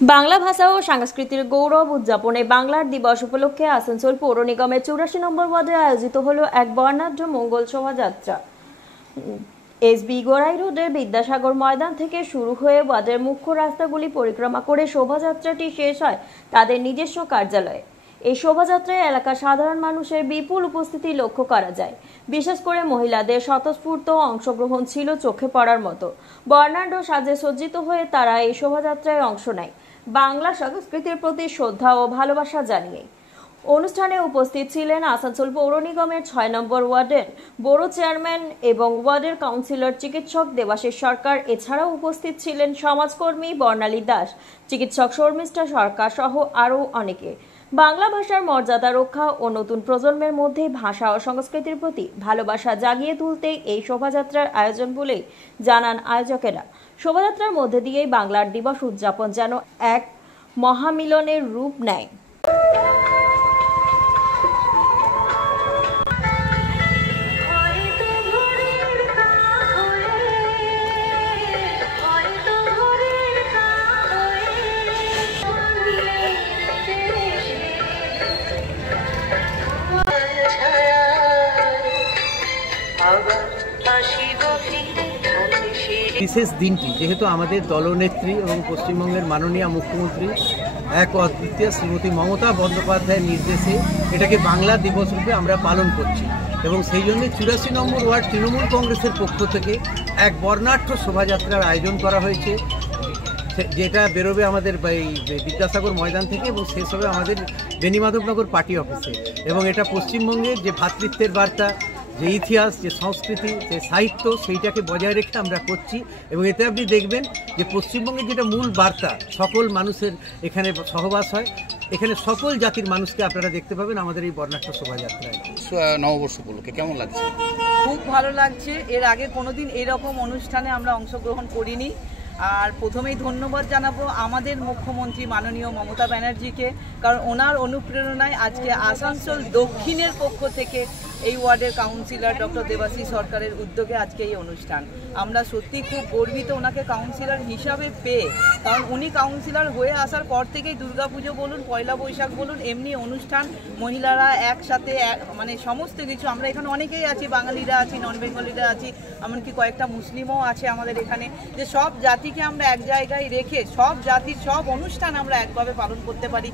বাংলা ভাষা ও সংস্কৃতির গৌরব উদযাপনে বাংলার দিবস উপলক্ষে আসানসোল পৌর নিগমের 84 নম্বর ওয়ার্ডে আয়োজিত হলো এক বর্ণাঢ্য মঙ্গল শোভাযাত্রা। এসবি গোড়াই রোডের বিদ্যাসাগর ময়দান থেকে শুরু হয়ে ওয়ার্ডের মুখ্য রাস্তাগুলি পরিক্রমা করে শোভাযাত্রাটি শেষ হয় তাদের নিজস্ব কার্যালয়ে। এই শোভাযাত্রায় এলাকার সাধারণ মানুষের বিপুল উপস্থিতি লক্ষ্য করা যায়। বিশেষ করে মহিলাদের স্বতঃস্ফূর্ত অংশগ্রহণ ছিল চোখে পড়ার মতো। বর্ণাঢ্য সাজে সজ্জিত হয়ে তারা এই শোভাযাত্রায় অংশ নেয়, বাংলা সংস্কৃতির প্রতি শ্রদ্ধা ও ভালোবাসা জানিয়ে। অনুষ্ঠানে উপস্থিত ছিলেন আসানসোল পৌর নিগমের 6 নম্বর ওয়ার্ডের বড় চেয়ারম্যান এবং ওয়ার্ডের কাউন্সিলর চিকিৎসক দেবাশিস সরকার। এছাড়াও উপস্থিত ছিলেন সমাজকর্মী বর্ণালী দাস, চিকিৎসক শর্মিষ্ঠা সরকার সহ আরও অনেকে। বাংলা ভাষার মর্যাদা রক্ষা ও নতুন প্রজন্মের মধ্যে ভাষা ও সংস্কৃতির প্রতি ভালোবাসা জাগিয়ে তুলতে এই শোভাযাত্রার আয়োজন বলেই জানান আয়োজকেরা। শোভাযাত্রার মধ্যে দিয়েই বাংলার দিবস উদযাপন যেন এক মহামিলনের রূপ নেয়। বিশেষ দিনটি যেহেতু আমাদের দলনেত্রী এবং পশ্চিমবঙ্গের মাননীয় মুখ্যমন্ত্রী এক অদ্বিতীয় শ্রীমতী মমতা বন্দ্যোপাধ্যায়ের নির্দেশে এটাকে বাংলা দিবস রূপে আমরা পালন করছি এবং সেই জন্য 84 নম্বর ওয়ার্ড তৃণমূল কংগ্রেসের পক্ষ থেকে এক বর্ণাঢ্য শোভাযাত্রার আয়োজন করা হয়েছে, যেটা বেরোবে আমাদের বিদ্যাসাগর ময়দান থেকে এবং শেষ হবে আমাদের বেণীমাধবনগর পার্টি অফিসে। এবং এটা পশ্চিমবঙ্গের যে ভ্রাতৃত্বের বার্তা, যে ইতিহাস, যে সংস্কৃতি, যে সাহিত্য, সেইটাকে বজায় রেখে আমরা করছি। এবং এতে আপনি দেখবেন যে পশ্চিমবঙ্গের যেটা মূল বার্তা, সকল মানুষের এখানে সহবাস হয়, এখানে সকল জাতির মানুষকে আপনারা দেখতে পাবেন আমাদের এই বর্ণাঢ্য শোভাযাত্রায়। নববর্ষ উপলক্ষে কেমন লাগছে? খুব ভালো লাগছে। এর আগে কোনোদিন এরকম অনুষ্ঠানে আমরা অংশগ্রহণ করিনি। আর প্রথমেই ধন্যবাদ জানাবো আমাদের মুখ্যমন্ত্রী মাননীয় মমতা ব্যানার্জিকে, কারণ ওনার অনুপ্রেরণায় আজকে আসানসোল দক্ষিণের পক্ষ থেকে এই ওয়ার্ডের কাউন্সিলর ডক্টর দেবাশিস সরকারের উদ্যোগে আজকে এই অনুষ্ঠান। আমরা সত্যি খুব গর্বিত ওনাকে কাউন্সিলর হিসাবে পেয়ে, কারণ উনি কাউন্সিলর হয়ে আসার পর থেকেই দুর্গাপুজো বলুন, পয়লা বৈশাখ বলুন, এমনি অনুষ্ঠান মহিলারা একসাথে মানে সমস্ত কিছু, আমরা এখানে অনেকেই আছি, বাঙালিরা আছি, নন বেঙ্গলিরা আছি, এমনকি কয়েকটা মুসলিমও আছে আমাদের এখানে, যে সব জাতিকে আমরা এক জায়গায় রেখে সব জাতির সব অনুষ্ঠান আমরা একভাবে পালন করতে পারি।